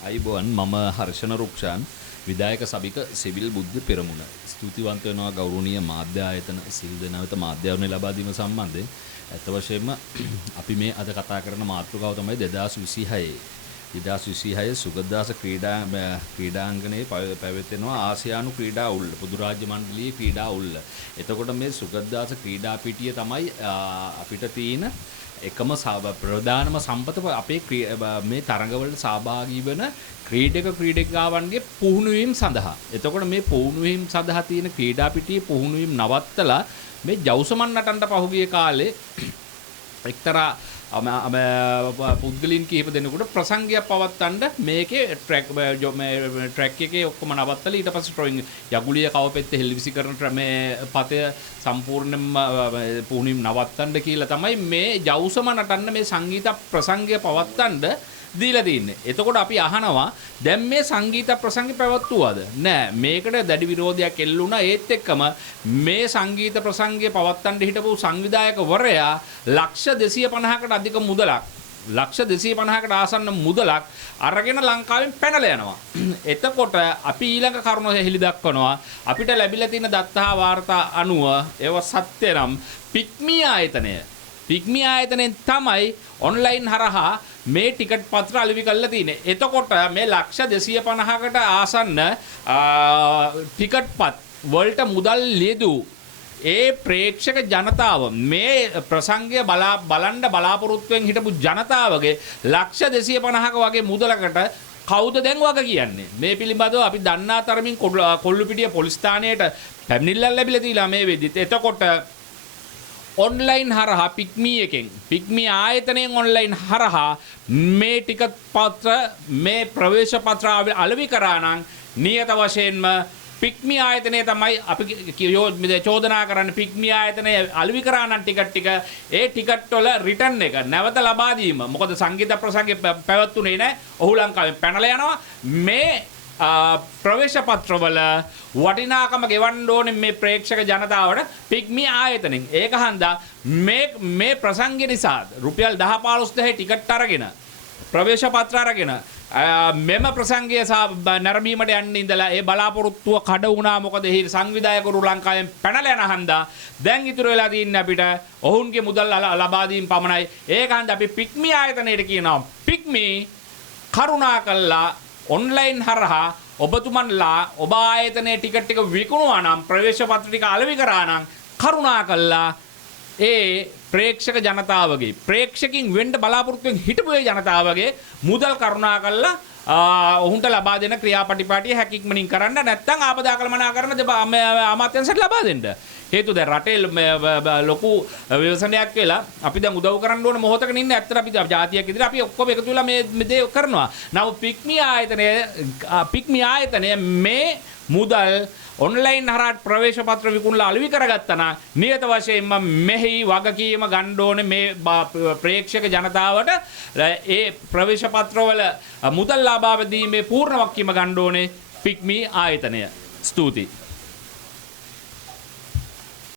අයිබෝන් මම හර්ෂණ රුක්ෂාන් විදායක සභික සිවිල් බුද්ධ පෙරමුණ ස්තුතිවන්ත වෙනවා ගෞරවනීය මාධ්‍ය ආයතන සිල් දෙනාට මාධ්‍යවරණය ලබා දීම සම්බන්ධයෙන් ඇත්ත වශයෙන්ම අපි මේ අද කතා කරන මාතෘකාව තමයි 2026 සුගතදාස ක්‍රීඩාංගණයේ පැවැත්වෙනවා ආසියානු ක්‍රීඩා උල්ල පොදු රාජ්‍ය මණ්ඩලයේ ක්‍රීඩා උල්ල. එතකොට මේ සුගතදාස ක්‍රීඩා පිටිය තමයි අපිට තියෙන එකම ප්‍රධානම සම්පත අපේ මේ තරඟවලට සහභාගී වෙන ක්‍රීඩිකාවන්ගේ පුහුණුවීම් සඳහා. එතකොට මේ පුහුණුවීම් සඳහා තියෙන ක්‍රීඩා පිටියේ පුහුණුවීම් නවත්තලා මේ ජවුසමන් නටන්න පහුගිය කාලේ එක්තරා පුද්ගලින් කිහිප දෙනෙකුට ප්‍රසංගයක් පවත්වන්න මේකේ ට්‍රැක් එකේ ඔක්කොම නවත්තලා ඊට පස්සේ ඩ්‍රොයිං යගුලිය කවපෙත්තේ හෙල්විසි කරන මේ පතය සම්පූර්ණයෙන්ම පුහුණුවීම් නවත්තන්න කියලා තමයි මේ ජවුසම නටන්න මේ සංගීත ප්‍රසංගය පවත්වන්න දීලා තින්නේ. එතකොට අපි අහනවා දැන් මේ සංගීත ප්‍රසංගය පැවැත්වුවාද? නෑ. මේකට දැඩි විරෝධයක් එල්ලුණා. ඒත් එක්කම මේ සංගීත ප්‍රසංගය පවත්වන්න හිටපු සංවිධායකවරයා ලක්ෂ 250කට අධික මුදලක් ලක්ෂ 250කට ආසන්න මුදලක් අරගෙන ලංකාවෙන් පැනලා යනවා. එතකොට අපි ඊළඟ කරුණ හෙළි දක්වනවා අපිට ලැබිලා තියෙන දත්තා වාර්තා අනුව ඒව සත්‍ය නම් පික්මී ආයතනයෙන් තමයි ඔන්ලයින් හරහා මේ ටිකට් පත්‍ර අලෙවි කරලා තියෙන්නේ. එතකොට මේ ලක්ෂ 250කට ආසන්න ටිකට් පත් වලට මුදල් ලියදු ඒ ප්‍රේක්ෂක ජනතාව මේ ප්‍රසංගය බලන්න බලාපොරොත්තුෙන් හිටපු ජනතාවගේ ලක්ෂ 250ක වගේ මුදලකට කවුද දැන් වග කියන්නේ? මේ පිළිබඳව අපි දන්නා තරමින් කොල්ලුපිටිය පොලිස් ස්ථානයට පැමිණිල්ලක් ලැබිලා තියලා මේ වෙද්දිත්. එතකොට ඔන්ලයින් හරහා පික්මී ආයතනයෙන් ඔන්ලයින් හරහා මේ ටිකට් පත්‍ර මේ ප්‍රවේශ පත්‍ර අලෙවි කරා නම් නියත වශයෙන්ම පික්මී ආයතනය තමයි අපි චෝදනා කරන්නේ. පික්මී ආයතනය අලෙවි කරා නම් ටිකට් ඒ ටිකට් වල රිටර්න් එක නැවත ලබා දීම. මොකද සංගීත ප්‍රසංගය පැවැත්ුනේ නැහැ. ඔහු ලංකාවෙන් පැනලා යනවා. මේ ප්‍රවේශ පත්‍රවල වටිනාකම ගෙවන්න ඕනේ මේ ප්‍රේක්ෂක ජනතාවට පික්මී ආයතනෙන්. ඒක හන්දා මේ ප්‍රසංගය නිසා රුපියල් 10-15000 ටිකට් අරගෙන ප්‍රවේශ පත්‍ර අරගෙන මෙම ප්‍රසංගය නැරඹීමට යන්න ඉඳලා ඒ බලාපොරොත්තුව කඩ වුණා. මොකද එහි සංවිධායකවරු ලංකාවෙන් පැනලා යන හන්දා දැන් ඉතුරු වෙලා තින්නේ අපිට ඔවුන්ගේ මුදල් ලබා දීම පමණයි. ඒක හන්දා අපි පික්මී ආයතනයට කියනවා පික්මී කරුණාකරලා ඔන්ලයින් හරහා ඔබතුමන්ලා ඔබ ආයතනයේ ටිකට් ටික විකුණුවා නම් ප්‍රවේශ පත්‍ර ටික අලෙවි කරා නම් කරුණාකරලා ඒ ප්‍රේක්ෂක ජනතාවගේ ප්‍රේක්ෂකින් වෙන්න බලාපොරොත්තුෙන් හිටපු ඒ ජනතාවගේ මුදල් කරුණාකරලා ඔවුන්ට ලබා දෙන ක්‍රියාපටිපාටිය හැකියක්මනින් කරන්න නැත්නම් ආපදා කළමනාකරණ අමාත්‍යාංශයට ලබා දෙන්න. හේතුව දැන් රටේ ලොකු ව්‍යවසනයක් වෙලා අපි දැන් උදව් කරන්න ඕන මොහොතක ඉන්න ඇත්තට අපි ජාතියක් ඉදිරියට අපි ඔක්කොම එකතු වෙලා මේ දේ කරනවා. නමුත් පික්මී ආයතනය මේ මුදල් ඔන්ලයින් හරහා ප්‍රවේශ පත්‍ර විකුණලා අලෙවි කරගත්තා නම් නියත වශයෙන්ම මෙහි වගකීම ගන්න ඕනේ මේ ප්‍රේක්ෂක ජනතාවට ඒ ප්‍රවේශ පත්‍රවල මුදල් ලබා දීමේ පූර්ණ වගකීම ගන්න ඕනේ පික්මී ආයතනය. ස්තුතියි.